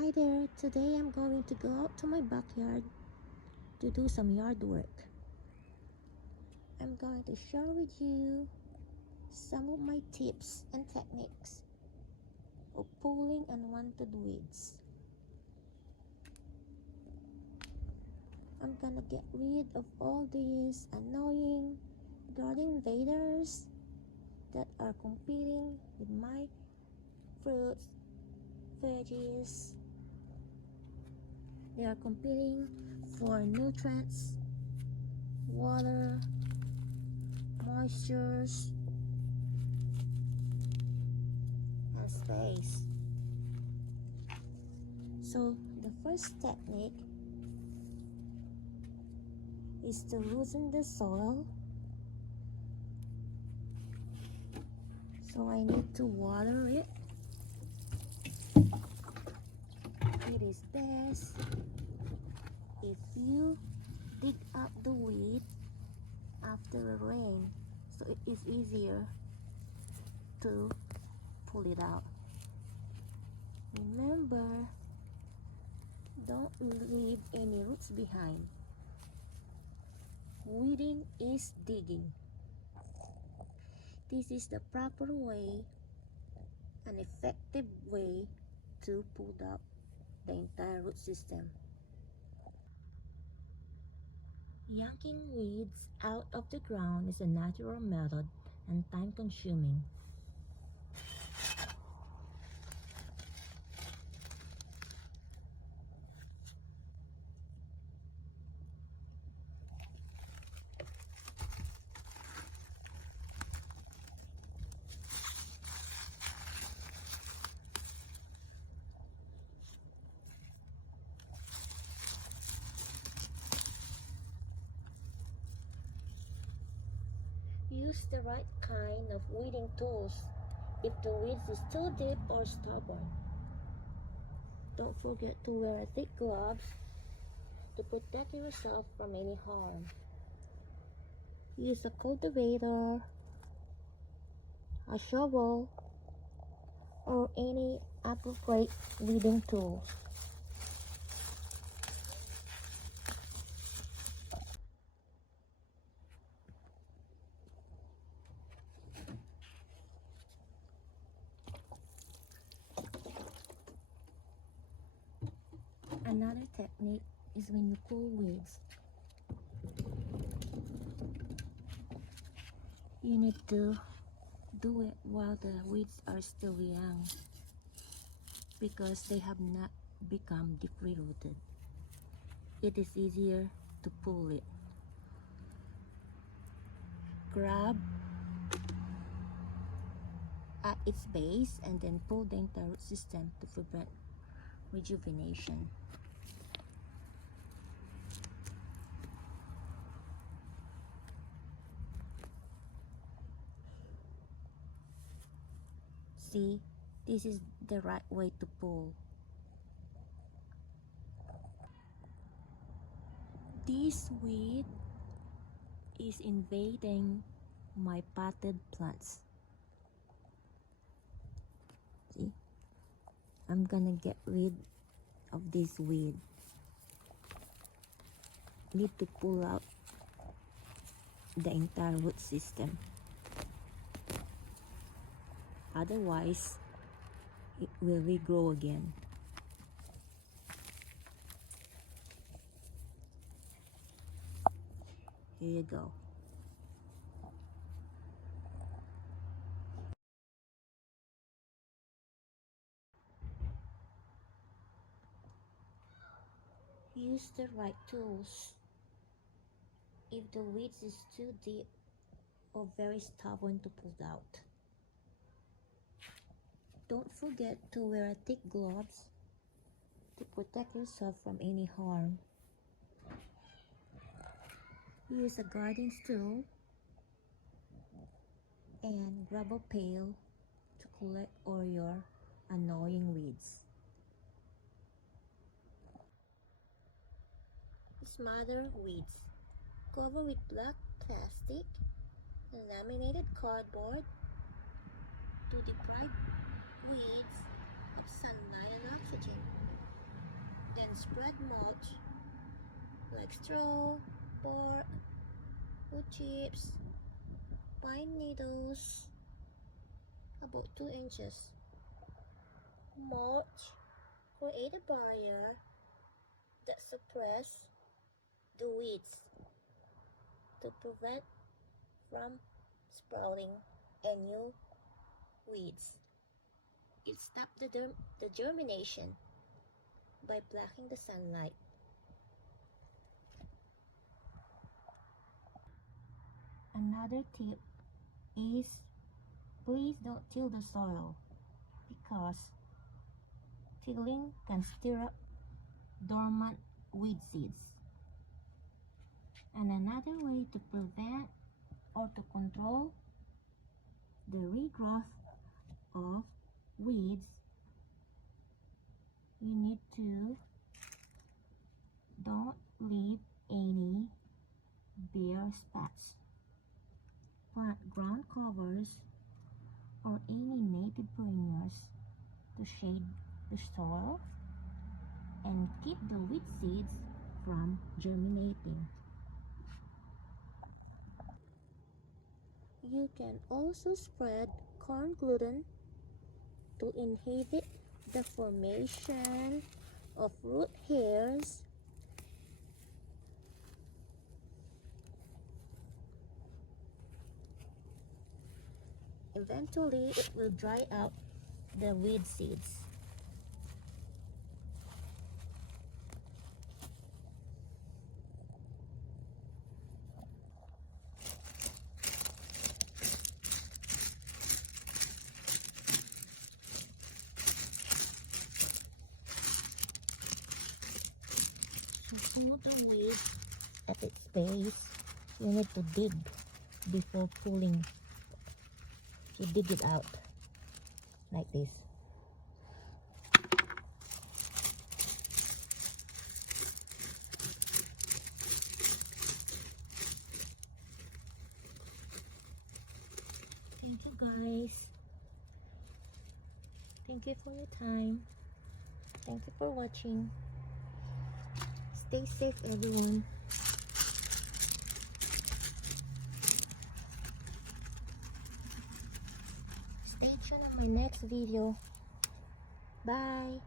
Hi there, today I'm going to go out to my backyard to do some yard work. I'm going to share with you some of my tips and techniques of pulling unwanted weeds. I'm gonna get rid of all these annoying garden invaders that are competing with my fruits, veggies. They are competing for nutrients, water, moistures, and space. So the first technique is to loosen the soil. So I need to water it. It is best if you dig up the weed after a rain, so it is easier to pull it out. Remember, don't leave any roots behind. Weeding is digging. This is the proper way, an effective way to pull out the entire root system. Yanking weeds out of the ground is a natural method and time-consuming. Use the right kind of weeding tools if the weeds is too deep or stubborn. Don't forget to wear thick gloves to protect yourself from any harm. Use a cultivator, a shovel, or any appropriate weeding tool. Another technique is when you pull weeds. You need to do it while the weeds are still young because they have not become deeply rooted. It is easier to pull it. Grab at its base and then pull the entire root system to prevent rejuvenation. See, this is the right way to pull. This weed is invading my potted plants. See, I'm gonna get rid of this weed. Need to pull out the entire root system. Otherwise, it will regrow again. Here you go. Use the right tools. If the weeds is too deep or very stubborn to pull out. Don't forget to wear thick gloves to protect yourself from any harm. Use a garden stool and grab a pail to collect all your annoying weeds. Smother weeds. Cover with black plastic and laminated cardboard to deprive weeds of sunlight and oxygen. can spread mulch like straw, bark, wood chips, pine needles, about 2 inches. Mulch create a barrier that suppress the weeds to prevent from sprouting and new weeds. It stops the germination by blocking the sunlight. Another tip is please don't till the soil because tilling can stir up dormant weed seeds. And another way to prevent or to control the regrowth of weeds, you need to don't leave any bare spots. Plant ground covers or any native perennials to shade the soil and keep the weed seeds from germinating. You can also spread corn gluten to inhibit the formation of root hairs. Eventually, it will dry out the weed seeds. To pull the weed at its base, you need to dig before pulling. You dig it out like this. Thank you guys. Thank you for your time. Thank you for watching. Stay safe, everyone. Stay tuned on my next video. Bye.